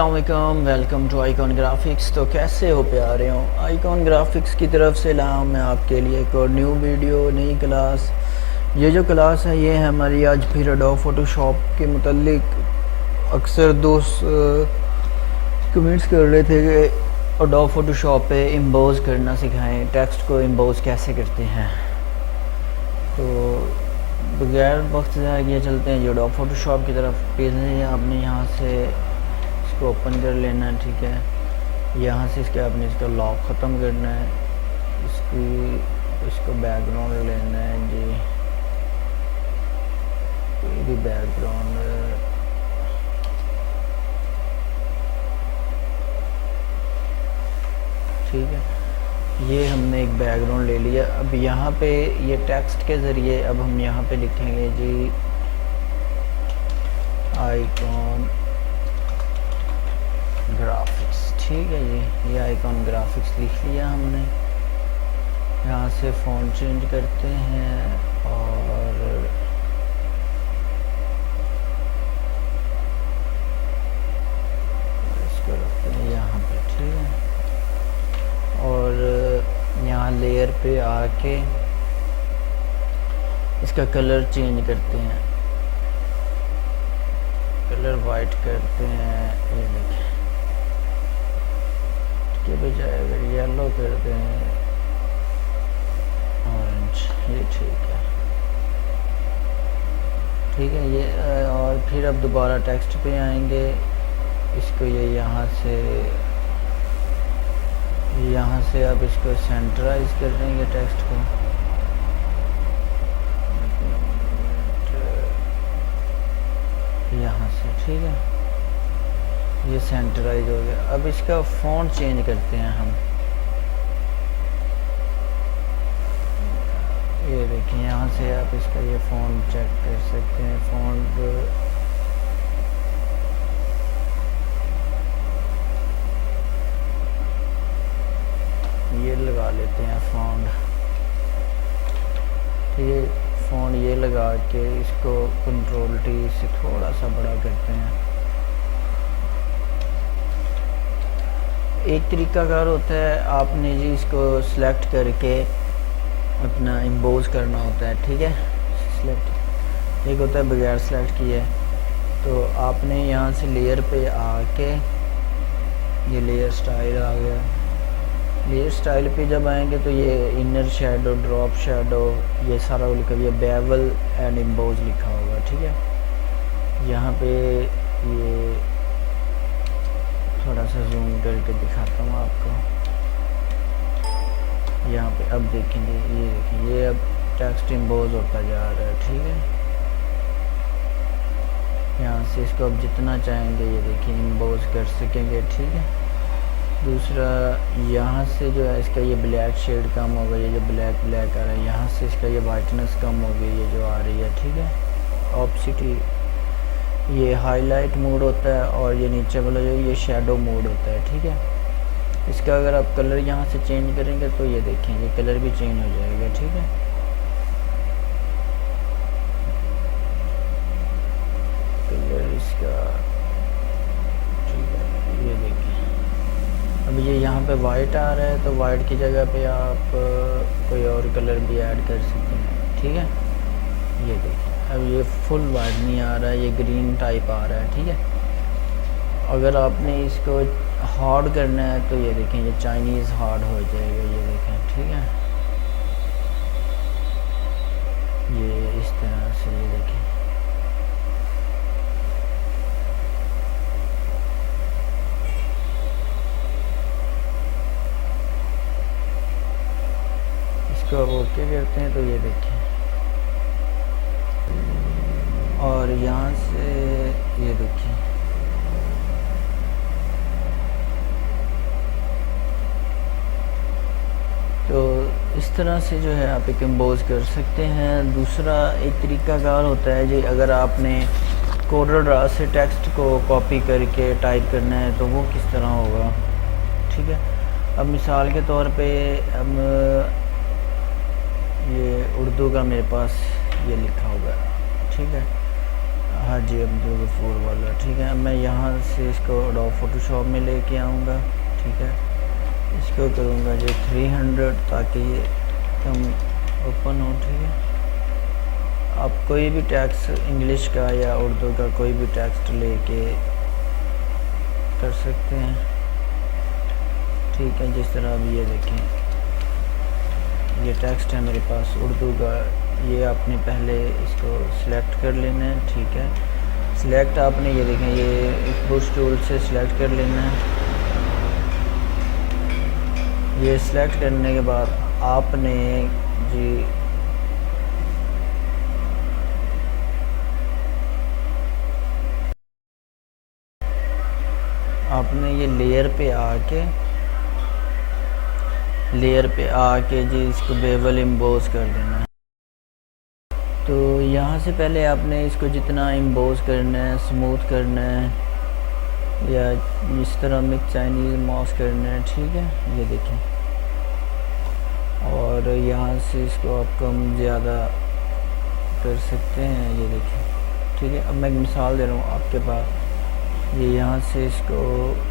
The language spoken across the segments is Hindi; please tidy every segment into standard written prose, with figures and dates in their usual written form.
अस्सलामुअलैकुम, वेलकम टू आइकॉन ग्राफिक्स। तो कैसे हो प्यारे हो? आइकॉन ग्राफिक्स की तरफ से लाऊं मैं आपके लिए एक और न्यू वीडियो, नई क्लास। ये जो क्लास है ये है हमारी आज फिर एडोब फोटोशॉप के मुतल्लिक। अक्सर दोस्त कमेंट्स कर रहे थे कि एडोब फोटोशॉप पे इम्पोज करना सिखाएं, टेक्स्ट को इम्पोज कैसे करते हैं। तो बगैर वक्त ज़ाया किए चलते हैं जो एडोब फोटोशॉप की तरफ। पेज है आपने यहाँ से इसको ओपन कर लेना है, ठीक है। यहाँ से इसके आपने इसका लॉक ख़त्म करना है, इसको बैकग्राउंड लेना है जी, कोई भी बैकग्राउंड। ठीक है, ये हमने एक बैकग्राउंड ले लिया। अब यहाँ पे ये टेक्स्ट के ज़रिए अब हम यहाँ पे लिखेंगे जी आइकॉन ग्राफिक्स। ठीक है जी, ये आइकॉन ग्राफिक्स लिख लिया हमने। यहाँ से फ़ॉन्ट चेंज करते हैं और इसको रखते हैं यहाँ पे, ठीक है। और यहाँ लेयर पे आके इसका कलर चेंज करते हैं, कलर वाइट करते हैं। ये देखें, के बजाय अगर येलो करते हैं ऑरेंज, ये ठीक है। ठीक है ये, और फिर अब दोबारा टेक्स्ट पे आएंगे। इसको ये यहाँ से अब इसको सेंटराइज कर देंगे टेक्स्ट को। यहाँ से, ठीक है, ये सेंटराइज हो गया। अब इसका फ़ॉन्ट चेंज करते हैं हम। ये देखिए, यहाँ से आप इसका ये फ़ॉन्ट चेक कर सकते हैं। फ़ॉन्ट ये लगा लेते हैं फ़ॉन्ट, ठीक है। फ़ॉन्ट ये लगा के इसको कंट्रोल टी से थोड़ा सा बड़ा करते हैं। एक तरीकाकार होता है, आपने जी इसको सिलेक्ट करके अपना इम्पोज करना होता है, ठीक है। सिलेक्ट एक होता है बगैर सिलेक्ट किए। तो आपने यहाँ से लेयर पे आके, ये लेयर स्टाइल आ गया। लेयर स्टाइल पे जब आएंगे तो ये इनर शेडो, ड्रॉप शेडो, ये सारा लिखा हुआ, बेवल एंड इम्पोज लिखा होगा, ठीक है। यहाँ पे ये थोड़ा सा जूम करके दिखाता हूँ आपको। यहाँ पे अब देखेंगे, ये देखिए, ये अब टेक्स्ट इम्पोज होता जा रहा है, ठीक है। यहाँ से इसको अब जितना चाहेंगे ये देखिए इम्पोज कर सकेंगे, ठीक है। दूसरा, यहाँ से जो है इसका ये ब्लैक शेड कम होगा, ये जो ब्लैक ब्लैक आ रहा है, यहाँ से इसका ये वाइटनेस कम होगी, ये जो आ रही है, ठीक है। ऑप्सिटी, ये हाईलाइट मोड होता है, और ये नीचे वाला जो ये शैडो मोड होता है, ठीक है। इसका अगर आप कलर यहाँ से चेंज करेंगे तो ये देखें, ये कलर भी चेंज हो जाएगा, ठीक है। कलर इसका, ठीक है, ये देखिए। अब ये यहाँ पे वाइट आ रहा है, तो वाइट की जगह पे आप कोई और कलर भी ऐड कर सकते हैं, ठीक है। ये देखिए, अब ये फुल वाइट नहीं आ रहा है, ये ग्रीन टाइप आ रहा है, ठीक है। अगर आपने इसको हार्ड करना है तो ये देखें, ये चाइनीज़ हार्ड हो जाएगा, ये देखें, ठीक है। ये इस तरह से, ये देखें, इसको अब ओके करते हैं तो ये देखें। और यहाँ से ये देखिए, तो इस तरह से जो है आप एक इम्पोज कर सकते हैं। दूसरा एक तरीकाकार होता है जी, अगर आपने कोरल ड्रा से टेक्स्ट को कॉपी करके टाइप करना है तो वो किस तरह होगा, ठीक है। अब मिसाल के तौर पे अब ये उर्दू का मेरे पास ये लिखा होगा, ठीक है। हाजी अब्दुल गफूर वाला। ठीक है, मैं यहाँ से इसको एडोब फोटोशॉप में लेके आऊँगा। ठीक है, इसको करूँगा जो 300 ताकि ये कम ओपन हो। ठीक है, आप कोई भी टेक्स्ट इंग्लिश का या उर्दू का कोई भी टेक्स्ट लेके कर सकते हैं। ठीक है, जिस तरह अभी ये देखें, ये टेक्स्ट है मेरे पास उर्दू का। ये आपने पहले इसको सिलेक्ट कर लेना है। ठीक है, सिलेक्ट आपने ये देखें, ये पुश टूल से सिलेक्ट कर लेना है। ये सिलेक्ट करने के बाद आपने जी आपने ये लेयर पे आके जी इसको बेवल इम्बोज कर देना है। तो यहाँ से पहले आपने इसको जितना इम्बोज करना है, स्मूथ करना है या इस तरह मिक्स चाइनीज़ मॉस करना है। ठीक है, ये देखें, और यहाँ से इसको आप कम ज़्यादा कर सकते हैं। ये देखें। ठीक है, अब मैं एक मिसाल दे रहा हूँ आपके पास। ये यहाँ से इसको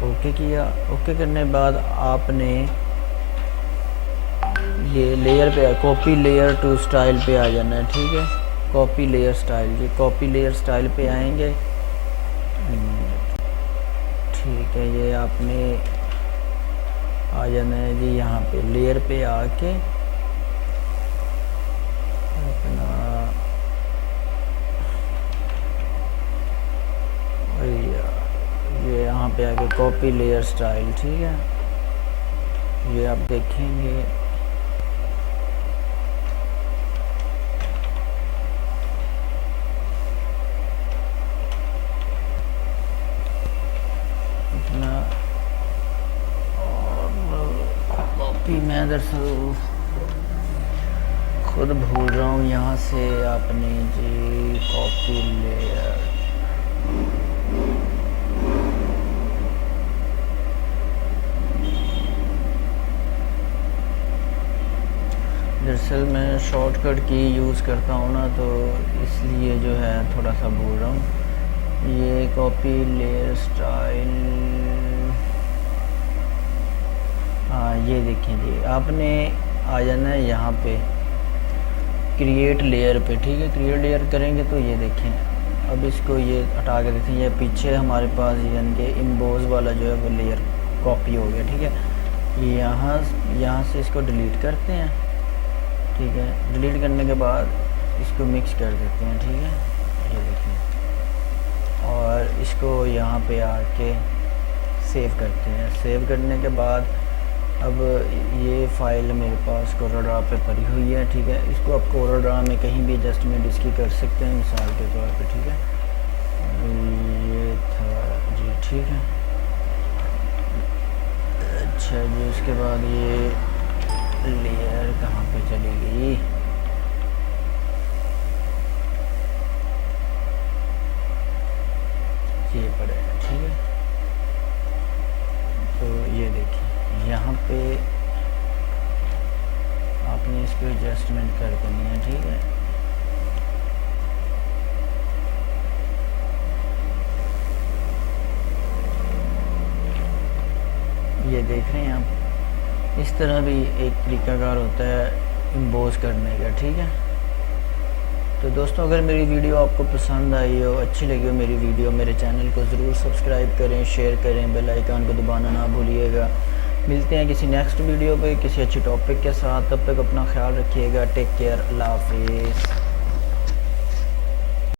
ओके किया। ओके करने के बाद आपने ये लेयर पे कॉपी लेयर टू स्टाइल पे आ जाना है। ठीक है, कॉपी लेयर स्टाइल, ये कॉपी लेयर स्टाइल पे आएंगे। ठीक है, ये आपने आ जाना है जी यहाँ पे लेयर पे आके अपना ये यहाँ पे आके कॉपी लेयर स्टाइल। ठीक है, ये आप देखेंगे अपना। और कॉपी मैं दरअसल खुद भूल रहा हूँ। यहाँ से आपने जी कॉपी लेयर दरअसल मैं शॉर्टकट की यूज़ करता हूँ ना, तो इसलिए जो है थोड़ा सा भूल रहा हूँ। ये कॉपी लेयर स्टाइल, हाँ ये देखें जी, आपने आ जाना है यहाँ पे क्रिएट लेयर पे। ठीक है, क्रिएट लेयर करेंगे तो ये देखें, अब इसको ये हटा के देखें, ये पीछे हमारे पास यानी कि इम्बोज वाला जो है वो लेयर कॉपी हो गया। ठीक है, यहाँ से इसको डिलीट करते हैं। ठीक है, डिलीट करने के बाद इसको मिक्स कर देते हैं। ठीक है, ये देखिए, और इसको यहाँ पे आके सेव करते हैं। सेव करने के बाद अब ये फ़ाइल मेरे पास कोरोड्रा पे पड़ी हुई है। ठीक है, इसको आप कोरोड्रा में कहीं भी एडजस्टमेंट इसकी कर सकते हैं, मिसाल के तौर पे। ठीक है, ये था जी। ठीक है, अच्छा जी, उसके बाद ये लेयर कहाँ पे चली गई? ये पड़े। ठीक है, तो ये देखिए यहाँ पे आपने इसको एडजस्टमेंट कर देनी है। ठीक है, ये देख रहे हैं आप, इस तरह भी एक तरीकाकार होता है इम्बोज करने का। ठीक है, तो दोस्तों अगर मेरी वीडियो आपको पसंद आई हो, अच्छी लगी हो मेरी वीडियो, मेरे चैनल को ज़रूर सब्सक्राइब करें, शेयर करें, बेल आइकन को दबाना ना भूलिएगा। मिलते हैं किसी नेक्स्ट वीडियो पे किसी अच्छी टॉपिक के साथ। तब तक अपना ख्याल रखिएगा। टेक केयर, अल्लाह हाफिज़।